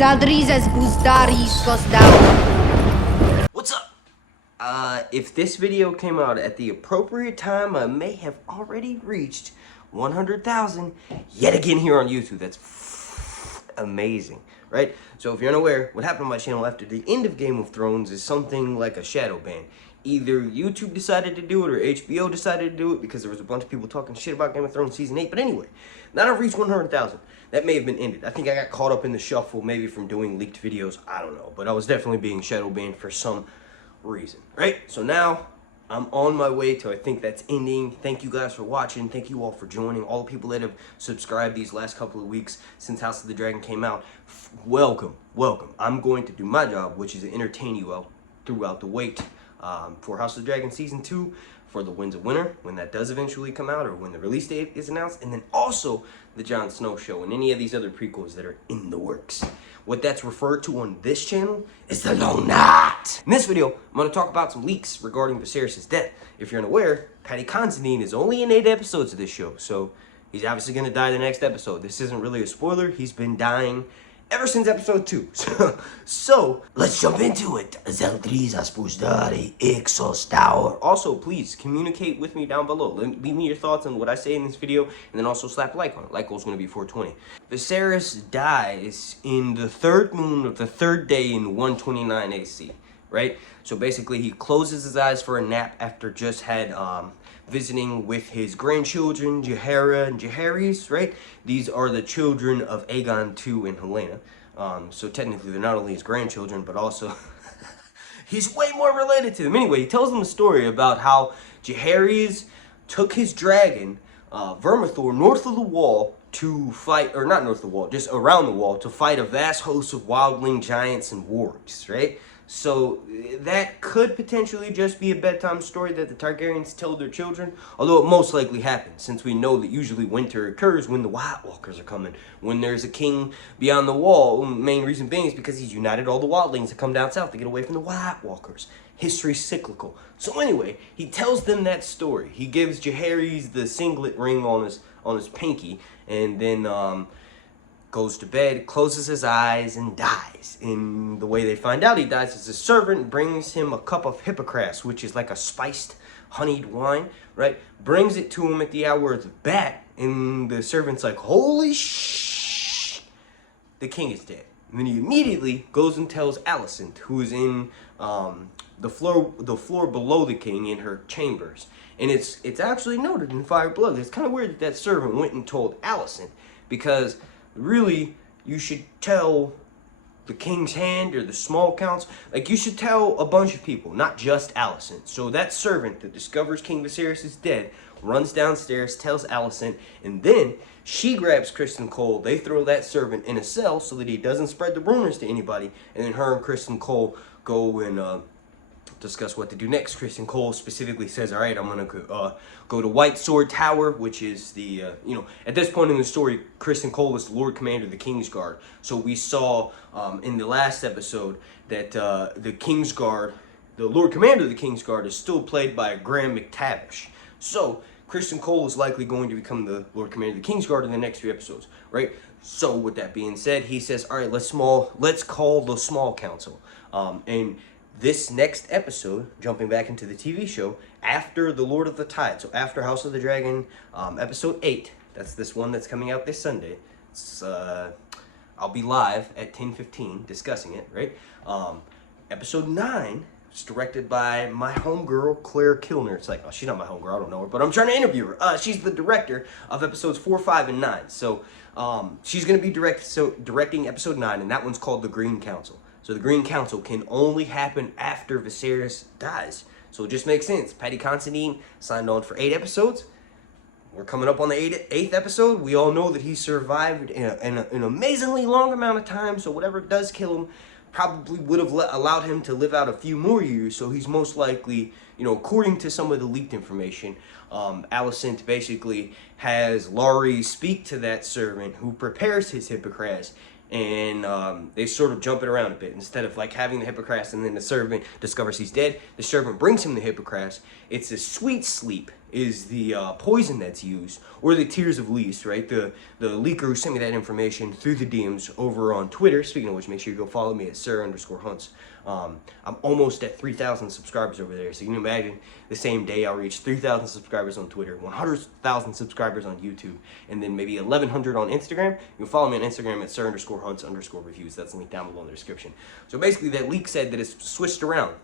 Zaldrizes Buzdaris goes down. What's up? If this video came out at the appropriate time, I may have already reached 100,000 yet again here on YouTube. That's amazing, right? So if you're unaware, what happened on my channel after the end of Game of Thrones is something like a shadow ban. Either YouTube decided to do it or HBO decided to do it because there was a bunch of people talking shit about Game of Thrones Season 8. But anyway, now I've reached 100,000. That may have been ended. I think I got caught up in the shuffle, maybe from doing leaked videos. I don't know. But I was definitely being shadow banned for some reason, right? So now I'm on my way to, I think that's ending. Thank you guys for watching. Thank you all for joining. All the people that have subscribed these last couple of weeks since House of the Dragon came out. Welcome, welcome. I'm going to do my job, which is to entertain you out throughout the wait for House of the Dragon Season 2, for the Winds of Winter, when that does eventually come out, or when the release date is announced, and then also the Jon Snow show, and any of these other prequels that are in the works. What that's referred to on this channel is the Long Night. In this video, I'm going to talk about some leaks regarding Viserys' death. If you're unaware, Paddy Considine is only in 8 episodes of this show, so he's obviously going to die the next episode. This isn't really a spoiler. He's been dying ever since episode 2. So let's jump into it. Also, please communicate with me down below. Leave me your thoughts on what I say in this video, and then also slap a like on it. Like goal is going to be 420. Viserys dies in the 3rd moon of the 3rd day in 129 AC, right? So basically, he closes his eyes for a nap after just had visiting with his grandchildren, Jaehaera and Jaehaerys, right? These are the children of Aegon II and Helena. So technically, they're not only his grandchildren, but also he's way more related to them. Anyway, he tells them a story about how Jaehaerys took his dragon, Vermithor, north of the wall to fight, or not north of the wall, just around the wall, to fight a vast host of wildling giants and wargs, right? So that could potentially just be a bedtime story that the Targaryens tell their children, although it most likely happens, since we know that usually winter occurs when the White Walkers are coming, when there's a king beyond the wall. Main reason being is because he's united all the wildlings to come down south to get away from the White Walkers. History's cyclical. So anyway, he tells them that story. He gives Jaehaerys the singlet ring on his pinky, and then goes to bed, closes his eyes, and dies. And the way they find out he dies is a servant brings him a cup of hippocras, which is like a spiced, honeyed wine, right? Brings it to him at the hour of the bat, and the servant's like, holy shh, the king is dead. And then he immediately goes and tells Alicent, who's in the floor below the king in her chambers. And it's actually noted in Fire Blood. It's kind of weird that servant went and told Alicent, because really, you should tell the King's Hand or the small council. Like, you should tell a bunch of people, not just Alicent. So that servant that discovers King Viserys is dead runs downstairs, tells Alicent, and then she grabs Kristen Cole. They throw that servant in a cell so that he doesn't spread the rumors to anybody. And then her and Kristen Cole go and discuss what to do next. Kristen Cole specifically says, all right, I'm going to go to White Sword Tower, which is the, at this point in the story, Kristen Cole is the Lord Commander of the Kingsguard. So we saw in the last episode that the Kingsguard, the Lord Commander of the Kingsguard, is still played by Graham McTavish. So Kristen Cole is likely going to become the Lord Commander of the Kingsguard in the next few episodes, right? So with that being said, he says, all right, let's call the small council. And this next episode, jumping back into the TV show, after The Lord of the Tide, so after House of the Dragon, episode 8, that's this one that's coming out this Sunday. It's, I'll be live at 10:15 discussing it, right? Episode 9 is directed by my homegirl, Claire Kilner. It's like, oh, she's not my homegirl, I don't know her, but I'm trying to interview her. She's the director of episodes 4, 5, and 9. So she's going to be directing episode 9, and that one's called The Green Council. So the Green Council can only happen after Viserys dies. So it just makes sense. Paddy Considine signed on for 8 episodes. We're coming up on the 8th episode. We all know that he survived in an amazingly long amount of time. So whatever does kill him probably would have allowed him to live out a few more years. So he's most likely, according to some of the leaked information, Alicent basically has Laurie speak to that servant who prepares his hippocras. And they sort of jump it around a bit. Instead of like having the hippocras and then the servant discovers he's dead, the servant brings him the hippocras. It's a sweet sleep. is the poison that's used, or the Tears of Least, right? The leaker who sent me that information through the DMs over on Twitter. Speaking of which, make sure you go follow me at Sir_Hunts. I'm almost at 3,000 subscribers over there, so you can imagine the same day I'll reach 3,000 subscribers on Twitter, 100,000 subscribers on YouTube, and then maybe 1,100 on Instagram. You can follow me on Instagram at Sir_Hunts_reviews. That's the link down below in the description. So basically, that leak said that it's switched around.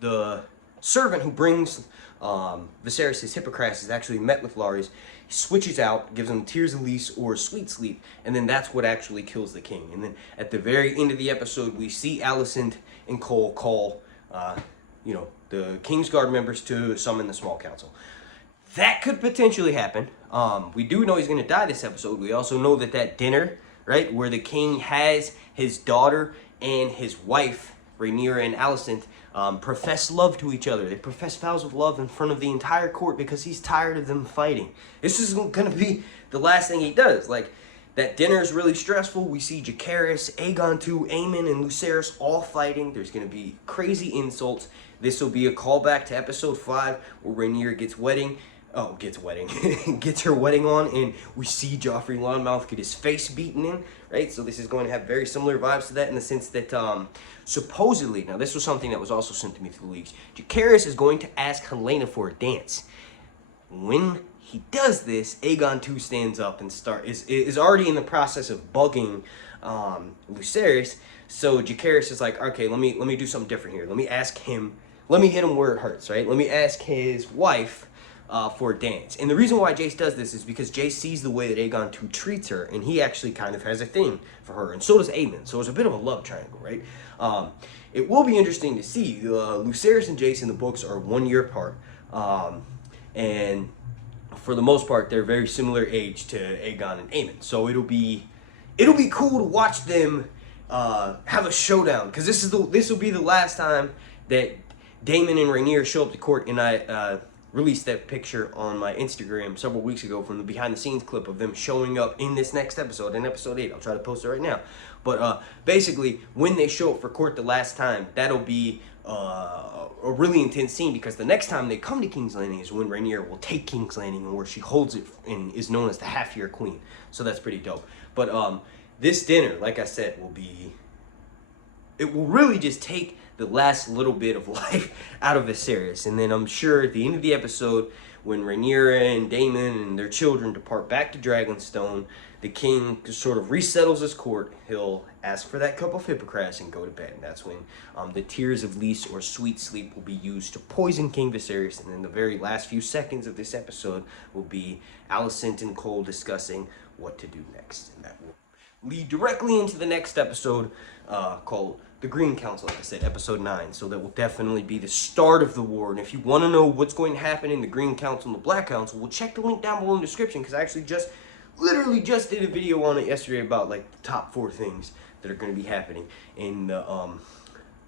The servant who brings Viserys' Hippocras is actually met with Larys. He switches out, gives him Tears of Least or Sweet Sleep, and then that's what actually kills the king. And then at the very end of the episode, we see Alicent and Cole call, the Kingsguard members to summon the small council. That could potentially happen. We do know he's going to die this episode. We also know that dinner, right, where the king has his daughter and his wife, Rhaenyra and Alicent, profess love to each other. They profess vows of love in front of the entire court because he's tired of them fighting. This is going to be the last thing he does. Like, that dinner is really stressful. We see Jacaerys, Aegon II, AEmond, and Lucerys all fighting. There's going to be crazy insults. This will be a callback to episode 5 where Rhaenyra gets her wedding on, and we see Joffrey Lonmouth get his face beaten in, right? So this is going to have very similar vibes to that in the sense that supposedly, now this was something that was also sent to me through the leaks, Jacaerys is going to ask Helaena for a dance. When he does this, Aegon II stands up and is already in the process of bugging Lucerys. So Jacaerys is like, okay, let me do something different here. Let me ask him. Let me hit him where it hurts, right? Let me ask his wife for a dance. And the reason why Jace does this is because Jace sees the way that Aegon II treats her, and he actually kind of has a thing for her, and so does AEmond. So it's a bit of a love triangle, right? It will be interesting to see. Lucerys and Jace in the books are 1 year apart, and for the most part, they're very similar age to Aegon and AEmond. So it'll be cool to watch them have a showdown, because this will be the last time that Daemon and Rhaenyra show up to court. And I released that picture on my Instagram several weeks ago from the behind the scenes clip of them showing up in this next episode, in episode 8. I'll try to post it right now. But basically, when they show up for court the last time, that'll be a really intense scene, because the next time they come to King's Landing is when Rhaenyra will take King's Landing, and where she holds it and is known as the half-year queen. So that's pretty dope. But this dinner, like I said, it will really just take the last little bit of life out of Viserys. And then I'm sure at the end of the episode, when Rhaenyra and Daemon and their children depart back to Dragonstone, the king sort of resettles his court. He'll ask for that cup of Hippocras and go to bed. And that's when the Tears of Least or Sweet Sleep will be used to poison King Viserys. And then the very last few seconds of this episode will be Alicent and Cole discussing what to do next. And that will lead directly into the next episode called The Green Council, like I said, episode 9. So that will definitely be the start of the war. And if you want to know what's going to happen in the Green Council and the Black Council, we'll check the link down below in the description, because I actually literally just did a video on it yesterday about like the top 4 things that are going to be happening in the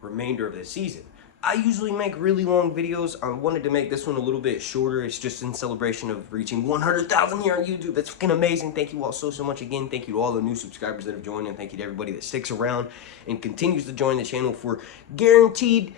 remainder of the season. I usually make really long videos. I wanted to make this one a little bit shorter. It's just in celebration of reaching 100,000 here on YouTube. That's fucking amazing. Thank you all so much again. Thank you to all the new subscribers that have joined, and thank you to everybody that sticks around and continues to join the channel for guaranteed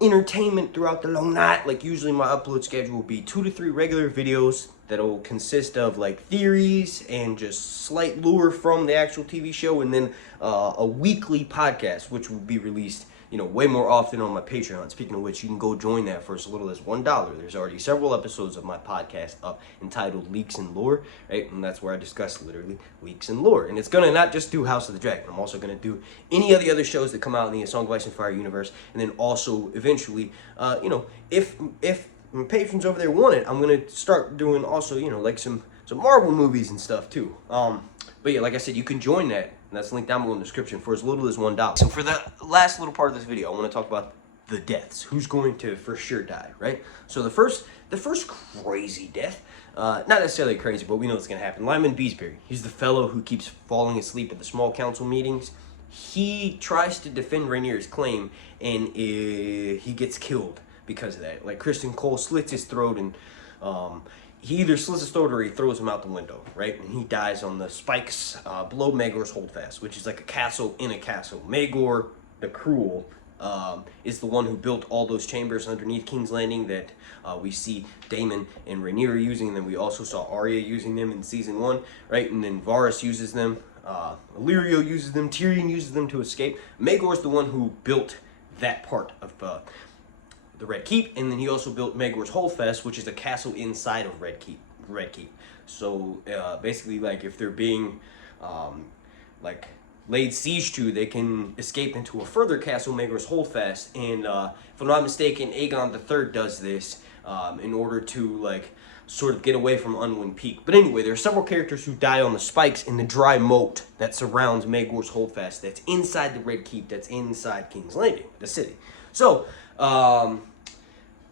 entertainment throughout the long night. Like, usually my upload schedule will be 2 to 3 regular videos that'll consist of like theories and just slight lore from the actual TV show, and then a weekly podcast, which will be released way more often on my Patreon. Speaking of which, you can go join that for as little as $1. There's already several episodes of my podcast up entitled Leaks and Lore, right? And that's where I discuss literally leaks and lore. And it's gonna not just do House of the Dragon. I'm also gonna do any of the other shows that come out in the Song of Ice and Fire universe. And then also eventually, if my patrons over there want it, I'm gonna start doing also, like some Marvel movies and stuff too. But yeah, like I said, you can join that, and that's linked down below in the description, for as little as $1. So for the last little part of this video, I want to talk about the deaths. Who's going to for sure die, right? So the first crazy death, not necessarily crazy, but we know it's going to happen. Lyman Beesbury, he's the fellow who keeps falling asleep at the small council meetings. He tries to defend Rhaenyra's claim, and he gets killed because of that. Like, Kristen Cole slits his throat, and he either slits his throat or he throws him out the window, right? And he dies on the spikes below Maegor's Holdfast, which is like a castle in a castle. Maegor the Cruel is the one who built all those chambers underneath King's Landing that we see Daemon and Rhaenyra using, and then we also saw Arya using them in season 1, right? And then Varys uses them, Illyrio uses them, Tyrion uses them to escape. Maegor's the one who built that part of the Red Keep, and then he also built Maegor's Holdfast, which is a castle inside of Red Keep. So basically, like, if they're being like laid siege to, they can escape into a further castle, Maegor's Holdfast. And if I'm not mistaken, Aegon III does this in order to, like, sort of get away from Unwin Peak. But anyway, there are several characters who die on the spikes in the dry moat that surrounds Maegor's Holdfast, that's inside the Red Keep, that's inside King's Landing, the city. So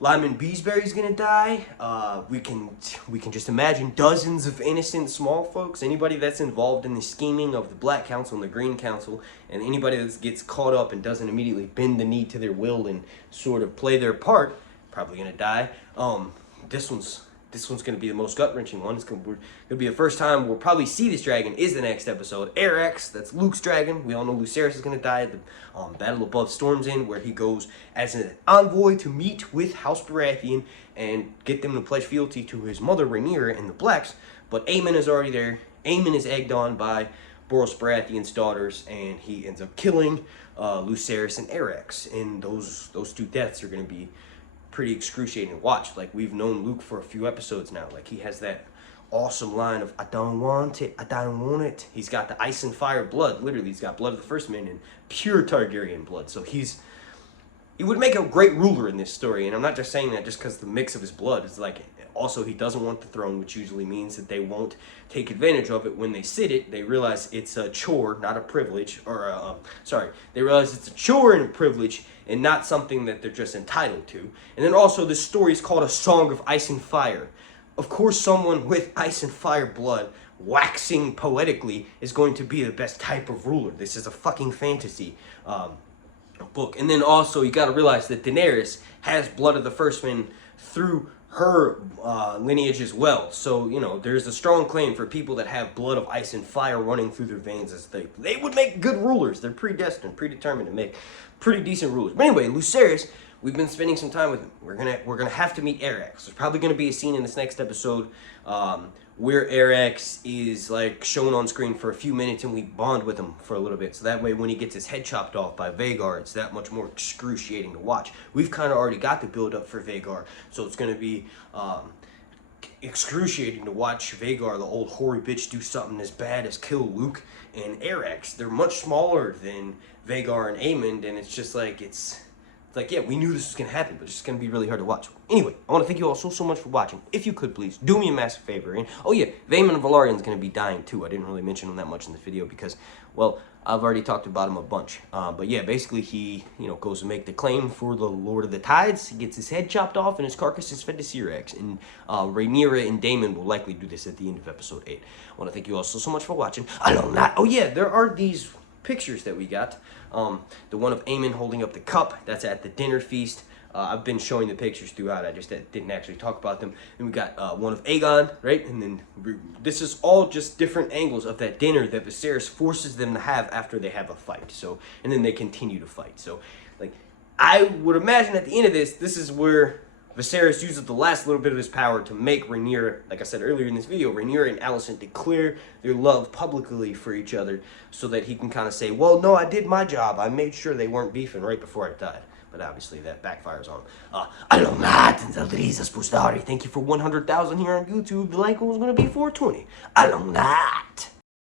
Lyman Beesbury's gonna die. We can just imagine dozens of innocent small folks, anybody that's involved in the scheming of the Black Council and the Green Council, and anybody that gets caught up and doesn't immediately bend the knee to their will and sort of play their part, probably gonna die. This one's gonna be the most gut-wrenching one. It's gonna be the first time we'll probably see this dragon is the next episode. Aerex, that's Luke's dragon. We all know Lucerys is gonna die at the Battle Above Storm's End, where he goes as an envoy to meet with House Baratheon and get them to pledge fealty to his mother Rhaenyra and the Blacks. But AEmond is already there. AEmond is egged on by Boros Baratheon's daughters, and he ends up killing Lucerys and Aerex. And those two deaths are gonna be pretty excruciating to watch. Like, we've known Luke for a few episodes now. Like, he has that awesome line of, I don't want it, I don't want it. He's got the ice and fire blood. Literally, he's got blood of the First Men and pure Targaryen blood. So he would make a great ruler in this story. And I'm not just saying that just because the mix of his blood is like, also he doesn't want the throne, which usually means that they won't take advantage of it when they sit it. They realize it's a chore, not a privilege, or they realize it's a chore and a privilege, and not something that they're just entitled to. And then also, this story is called A Song of Ice and Fire. Of course, someone with ice and fire blood waxing poetically is going to be the best type of ruler. This is a fucking fantasy book. And then also, you gotta realize that Daenerys has blood of the First Men through her lineage as well. So, you know, there's a strong claim for people that have blood of ice and fire running through their veins, as they would make good rulers. They're predestined, predetermined to make pretty decent rulers. But anyway, Lucerys, we've been spending some time with him. We're gonna have to meet Aerex. There's probably gonna be a scene in this next episode where Aerex is, like, shown on screen for a few minutes, and we bond with him for a little bit. So that way, when he gets his head chopped off by Vhagar, it's that much more excruciating to watch. We've kind of already got the build up for Vhagar, so it's gonna be excruciating to watch Vhagar, the old hoary bitch, do something as bad as kill Luke and Aerex. They're much smaller than Vhagar and AEmond, and it's just like, it's like, yeah, we knew this was going to happen, but it's just going to be really hard to watch. Anyway, I want to thank you all so much for watching. If you could, please, do me a massive favor. And, oh yeah, Vaemond and Velaryon is going to be dying too. I didn't really mention him that much in the video because, well, I've already talked about him a bunch. But yeah, basically he, goes to make the claim for the Lord of the Tides. He gets his head chopped off and his carcass is fed to Syrax. And Rhaenyra and Daemon will likely do this at the end of episode 8. I want to thank you all so much for watching. Oh yeah, there are these pictures that we got. The one of AEmond holding up the cup, that's at the dinner feast. I've been showing the pictures throughout, I just didn't actually talk about them. And we got one of Aegon, right? And then this is all just different angles of that dinner that Viserys forces them to have after they have a fight. So, and then they continue to fight. So, like, I would imagine at the end of this is where Viserys uses the last little bit of his power to make Rhaenyra, like I said earlier in this video, Rhaenyra and Alicent declare their love publicly for each other so that he can kind of say, well, no, I did my job. I made sure they weren't beefing right before I died. But obviously that backfires on him. Thank you for 100,000 here on YouTube. The like was going to be 420.